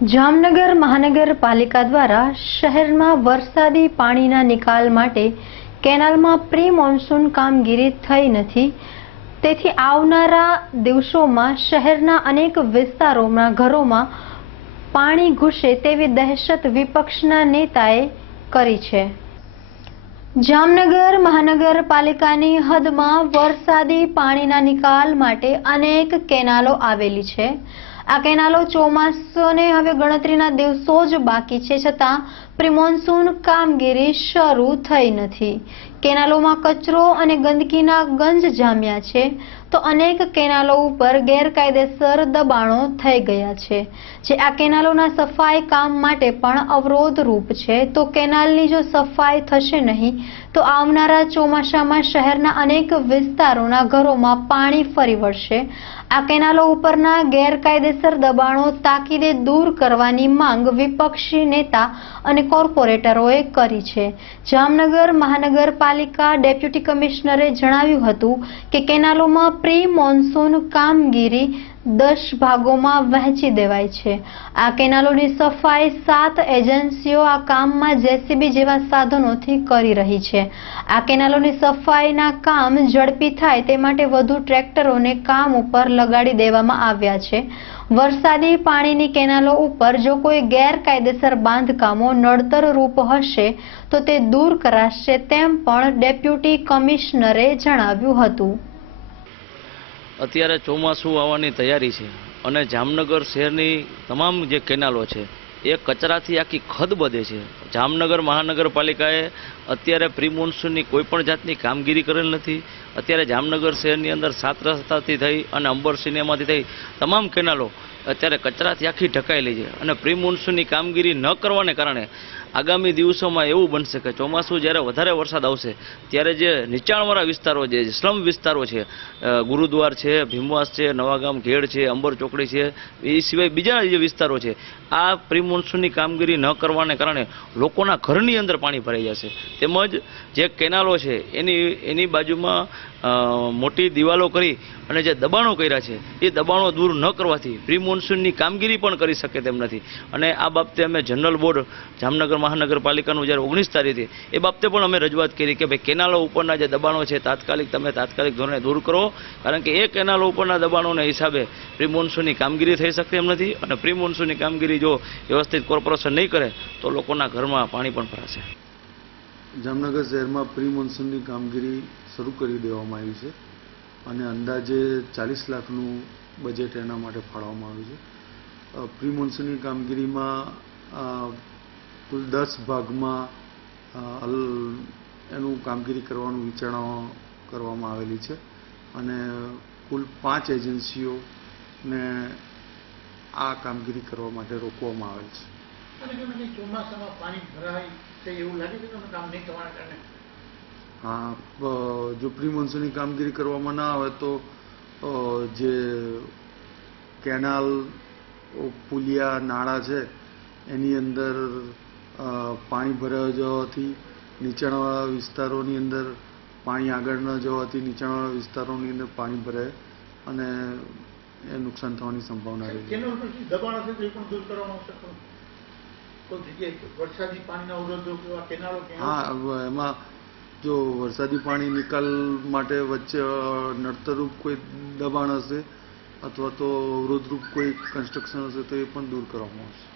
જામનગર મહાનગરપાલિકા દ્વારા શહેરમાં વરસાદી પાણીના નિકાલ માટે કેનાલમાં પ્રી મોન્સૂન કામગીરી થઈ નથી, તેથી આવનારા દિવસોમાં શહેરના અનેક વિસ્તારોમાં ઘરોમાં પાણી ઘૂસે તેવી દહેશત વિપક્ષના નેતાએ કરી છે। જામનગર મહાનગરપાલિકાની હદમાં વરસાદી પાણીના નિકાલ માટે અનેક કેનાલો આવેલી છે। આ કેનાલો ચોમાસાને હવે ગણતરીના દિવસો જ બાકી છે, છતાં પ્રી મોન્સૂન કામગીરી શરૂ થઈ નથી। કેનાલોમાં કચરો અને ગંદકીના ગંજ જામ્યા છે, તો અનેક કેનાલો ઉપર ગેરકાયદેસર દબાણો થઈ ગયા છે, જે આ કેનાલોના સફાઈ કામ માટે પણ અવરોધરૂપ છે। તો કેનાલની જો સફાઈ થશે નહીં તો આવનારા ચોમાસામાં શહેરના અનેક વિસ્તારોના ઘરોમાં પાણી ફરી વળશે। આ કેનાલો ઉપરના ગેરકાયદેસર દબાણો તાકીદે દૂર કરવાની માંગ વિપક્ષી નેતા અને કોર્પોરેટરોએ કરી છે। જામનગર મહાનગરપાલિકા ડેપ્યુટી કમિશનરે જણાવ્યું હતું કે કેનાલોમાં પ્રી મોન્સૂન કામગીરી 10 ભાગોમાં વહેંચી દેવાઈ છે। આ કેનાલોની સફાઈ 7 એજન્સીઓ આ કામમાં જેસીબી જેવા સાધનોથી કરી રહી છે। આ કેનાલોની સફાઈના કામ ઝડપી થાય તે માટે વધુ ટ્રેક્ટરોને કામ ઉપર લગાડી દેવામાં આવ્યા છે। વરસાદી પાણીની કેનાલો ઉપર જો કોઈ ગેરકાયદેસર બાંધકામો નડતરરૂપ હશે તો તે દૂર કરાશે, તેમ પણ ડેપ્યુટી કમિશનરે જણાવ્યું હતું। અત્યારે ચોમાસું આવવાની તૈયારી છે અને જામનગર શહેરની તમામ જે કેનાલો છે એ કચરાથી આખી ખદબદે છે। જામનગર મહાનગરપાલિકાએ અત્યારે પ્રી મોન્સૂનની કોઈ પણ જાતની કામગીરી કરેલ નથી। અત્યારે જામનગર શહેરની અંદર 7 રસ્તાથી થઈ અને અંબર સિનેમાથી થઈ તમામ કેનાલો અત્યારે કચરાથી આખી ઢકાયેલી છે અને પ્રી મોન્સૂનની કામગીરી ન કરવાને કારણે આગામી દિવસોમાં એવું બનશે કે ચોમાસું જ્યારે વધારે વરસાદ આવશે ત્યારે જે નીચાણવાળા વિસ્તારો છે, સ્લમ વિસ્તારો છે, ગુરુદ્વાર છે, ભીમવાસ છે, નવાગામ ઘેડ છે, અંબર ચોકડી છે, એ સિવાય બીજા જે વિસ્તારો છે, આ પ્રી મોન્સૂનની કામગીરી ન કરવાને કારણે લોકોના ઘરની અંદર પાણી ભરાઈ જશે। તેમજ જે કેનાલો છે એની બાજુમાં મોટી દિવાલો કરી અને જે દબાણો કર્યા છે એ દબાણો દૂર ન કરવાથી પ્રી મોન્સૂનની કામગીરી પણ કરી શકે તેમ નથી। અને આ બાબતે અમે જનરલ બોર્ડ જામનગર મહાનગરપાલિકાનું જ્યારે 19 તારીખે એ બાબતે પણ અમે રજૂઆત કરી કે ભાઈ કેનાલો ઉપરના જે દબાણો છે તમે તાત્કાલિક ધોરણે દૂર કરો, કારણ કે એ કેનાલો ઉપરના દબાણોના હિસાબે પ્રી મોન્સૂનની કામગીરી થઈ શકતી એમ નથી અને પ્રી મોન્સૂનની કામગીરી જો વ્યવસ્થિત કોર્પોરેશન નહીં કરે તો લોકોના ઘરમાં પાણી પણ ભરાશે। જામનગર શહેરમાં પ્રી મોન્સૂનની કામગીરી શરૂ કરી દેવામાં આવી છે અને અંદાજે 40 લાખનું બજેટ એના માટે ફાળવવામાં આવ્યું છે। પ્રી મોન્સૂનની કામગીરીમાં કુલ 10 ભાગમાં એનું કામગીરી કરવાનું વિચારણા કરવામાં આવેલી છે અને કુલ 5 એજન્સીઓને આ કામગીરી કરવા માટે રોકવામાં આવેલ છે। ચોમાસામાં પાણી ભરાય છે એવું લાગે છે કે કામ નહીં થવાના કારણે? હા, જો પ્રી મોન્સૂનની કામગીરી કરવામાં ના આવે તો જે કેનાલ, પુલિયા, નાળા છે એની અંદર પાણી ભરાઈ જવાથી નીચાણવાળા વિસ્તારોની અંદર પાણી આગળ ન જવાથી નીચાણવાળા વિસ્તારોની અંદર પાણી ભરાય અને એ નુકસાન થવાની સંભાવના રહે છે। કેનાલ પર દબાણ હશે તો એ પણ દૂર કરવામાં આવશે કોઈ જગ્યાએ વરસાદી પાણીના અવરોધો કેવા કેનાલો? હા, એમાં જો વરસાદી પાણી નિકાલ માટે વચ્ચે નડતરરૂપ કોઈ દબાણ હશે અથવા તો અવરોધરૂપ કોઈ કન્સ્ટ્રક્શન હશે તો એ પણ દૂર કરવામાં આવશે।